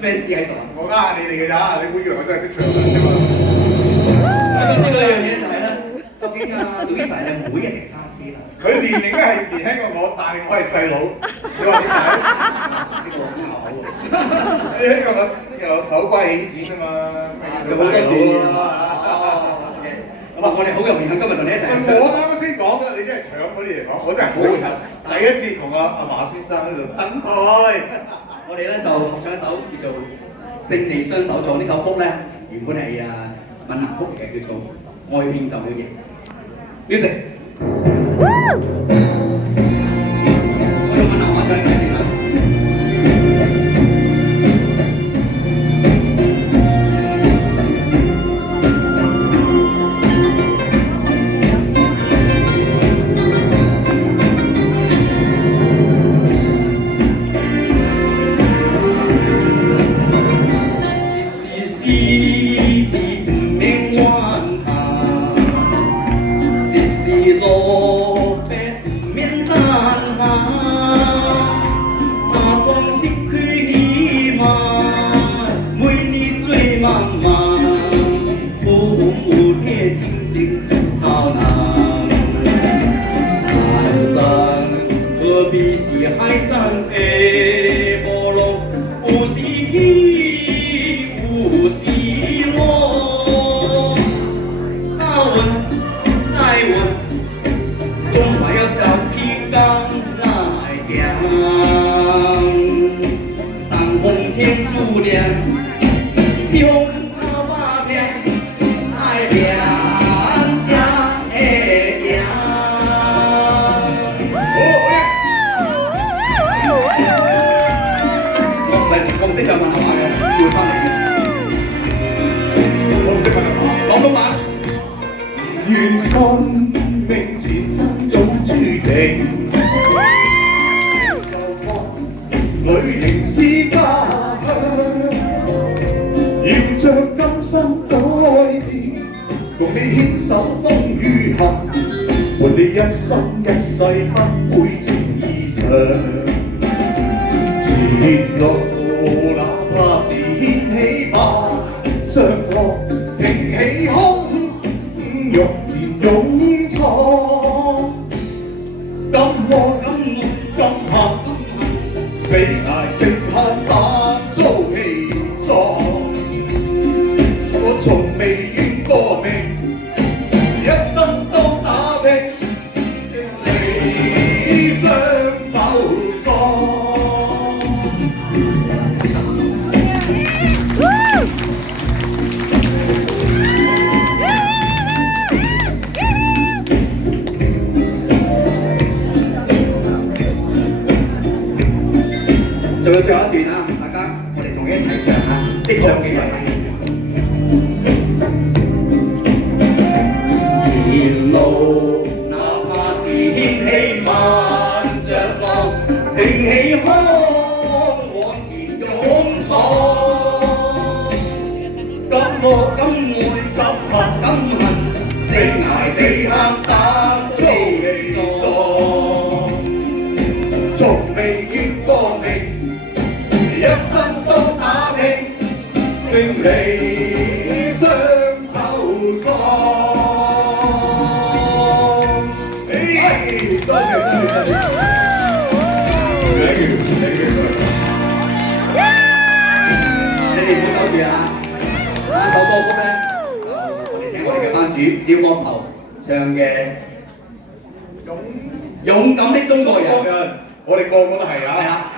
fans 喺度，我呃下你哋嘅咋，你會以為我真係識唱嘅啫嘛？咁呢個樣嘢就係咧，究竟Louisa 係妹定家姐啦？佢年齡咧係年輕過我，但係我係細佬。你話點解？呢個好拗喎！你呢個有手瓜起剪啊嘛，就好多年啦。咁啊，我哋好榮幸今日同你一齊。我啱啱先講嘅，你真係搶嗰啲嚟講，我真係好開心。第一次同阿馬先生喺度等台。我哋咧就合唱一首叫做《勝利雙手》，呢首曲咧原本係閩南曲嘅，叫做《愛拼就會贏》。music。我用閩南話唱一齊啦。路別不免等下，阿裝失去希望，每年最茫茫，有風有鐵，靜靜真操囊。山上何必是海上的波浪，有時起，有時落，大運大運。總還要找披剛來行，山風天注亮，就靠把命來兩家會贏。我唔識講廣東話嘅，要翻嚟嘅。我唔識講廣東話。願信命前生早注定，受放旅行是家鄉，要將今生改變，共你牽手風雨行，伴你一生一世不會情意長。前路哪怕是掀起百丈浪，挺起胸，勇前勇闖，敢愛敢行，死捱食客但遭氣壯。我從未怨過命，一生都打拼，勝利雙手裝。仲有最後一段啊！大家我哋同佢一齊唱下，識唱嘅人。前路哪怕是掀起萬丈浪，挺起胸往前勇闖。敢愛敢行敢行，死捱死撐打遭氣壯。從未怨過命。一生都打拼，勝利雙手裝。多謝多謝多謝。你哋唔好走住啊！下首歌曲咧，我哋請我哋嘅班主廖國籌唱嘅《勇敢的中國人》，我哋個個都係啊。